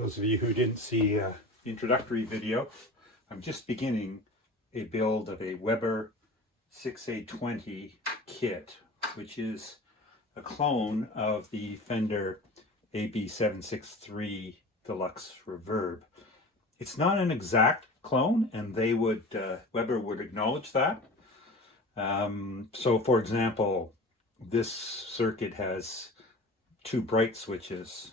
those of you who didn't see the introductory video, I'm just beginning a build of a Weber 6A20 kit, which is a clone of the Fender AB763 Deluxe Reverb. It's not an exact clone, and they would Weber would acknowledge that. So for example, this circuit has two bright switches,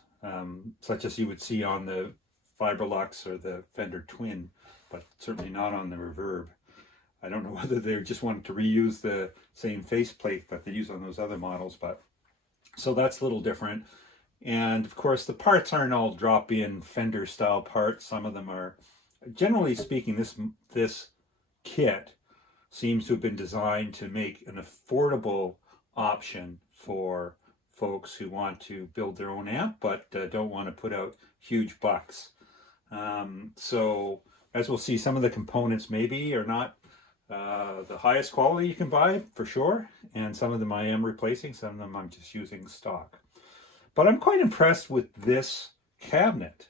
such as you would see on the Fiberlux or the Fender Twin, but certainly not on the Reverb. I don't know whether they just wanted to reuse the same faceplate that they use on those other models, but so that's a little different. And of course, the parts aren't all drop-in Fender style parts. Some of them are, generally speaking, this kit seems to have been designed to make an affordable option for folks who want to build their own amp but don't want to put out huge bucks. So as we'll see, some of the components maybe are not the highest quality you can buy for sure, and some of them I am replacing, some of them I'm just using stock. But I'm quite impressed with this cabinet,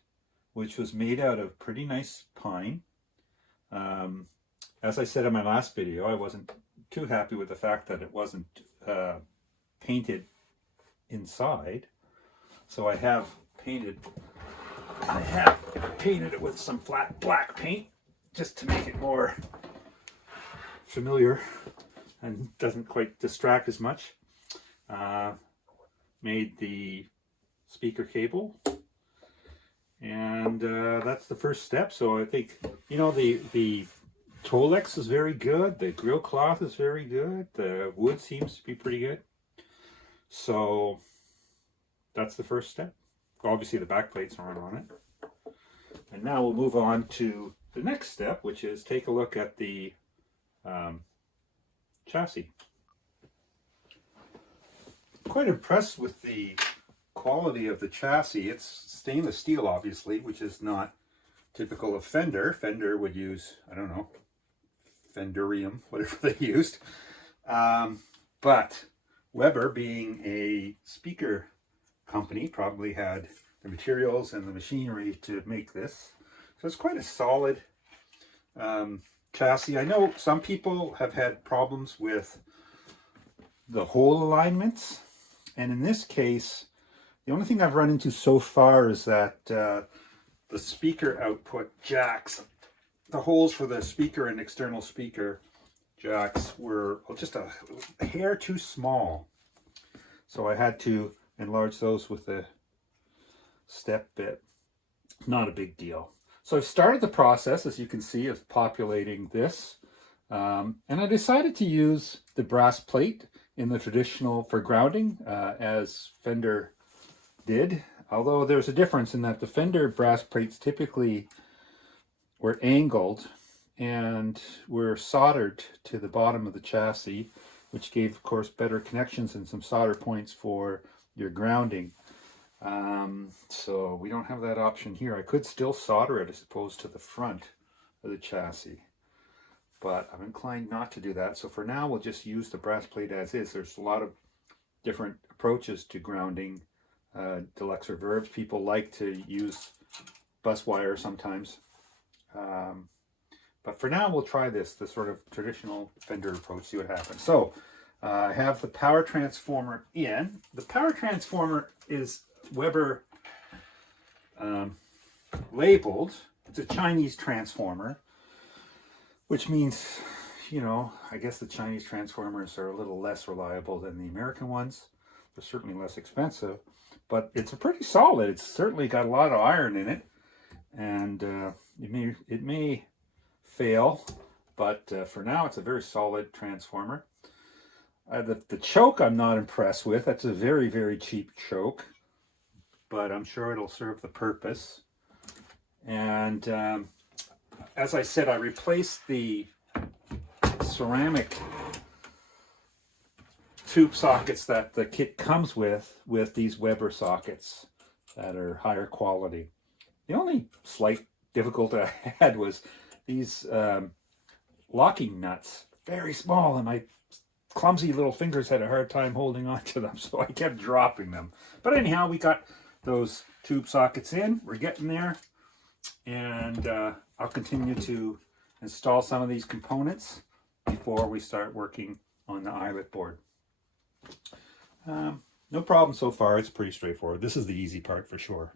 which was made out of pretty nice pine. As I said in my last video, I wasn't too happy with the fact that it wasn't painted inside. So I have painted it with some flat black paint just to make it more familiar and doesn't quite distract as much. Made the speaker cable, and that's the first step. So I think, you know, the Tolex is very good, the grill cloth is very good, the wood seems to be pretty good. So that's the first step. Obviously the back plates aren't on it. And now we'll move on to the next step, which is take a look at the chassis. Quite impressed with the quality of the chassis. It's stainless steel, obviously, which is not typical of Fender. Fender would use, I don't know, Fenderium, whatever they used. But Weber, being a speaker company, probably had the materials and the machinery to make this. So it's quite a solid chassis. I know some people have had problems with the hole alignments, and in this case, the only thing I've run into so far is that the speaker output jacks, the holes for the speaker and external speaker jacks were just a hair too small. So I had to enlarge those with a step bit. Not a big deal. So I've started the process, as you can see, of populating this. And I decided to use the brass plate in the traditional for grounding, as Fender did. Although there's a difference in that the Fender brass plates typically were angled and were soldered to the bottom of the chassis, which gave, of course, better connections and some solder points for your grounding. So we don't have that option here. I could still solder it, I suppose, to the front of the chassis, but I'm inclined not to do that. So for now, we'll just use the brass plate as is. There's a lot of different approaches to grounding Deluxe Reverbs. People like to use bus wire sometimes. But for now, we'll try the sort of traditional Fender approach, see what happens. So I have the power transformer in. The power transformer is Weber labeled. It's a Chinese transformer, which means, you know, I guess the Chinese transformers are a little less reliable than the American ones. They're certainly less expensive, but it's a pretty solid. It's certainly got a lot of iron in it, and it may fail, but for now it's a very solid transformer. The choke I'm not impressed with. That's a very, very cheap choke, but I'm sure it'll serve the purpose. And as I said, I replaced the ceramic tube sockets that the kit comes with these Weber sockets that are higher quality. The only slight difficulty I had was these locking nuts, very small, and my clumsy little fingers had a hard time holding on to them, so I kept dropping them. But anyhow, we got those tube sockets in. We're getting there. And I'll continue to install some of these components before we start working on the eyelet board. No problem so far. It's pretty straightforward. This is the easy part for sure.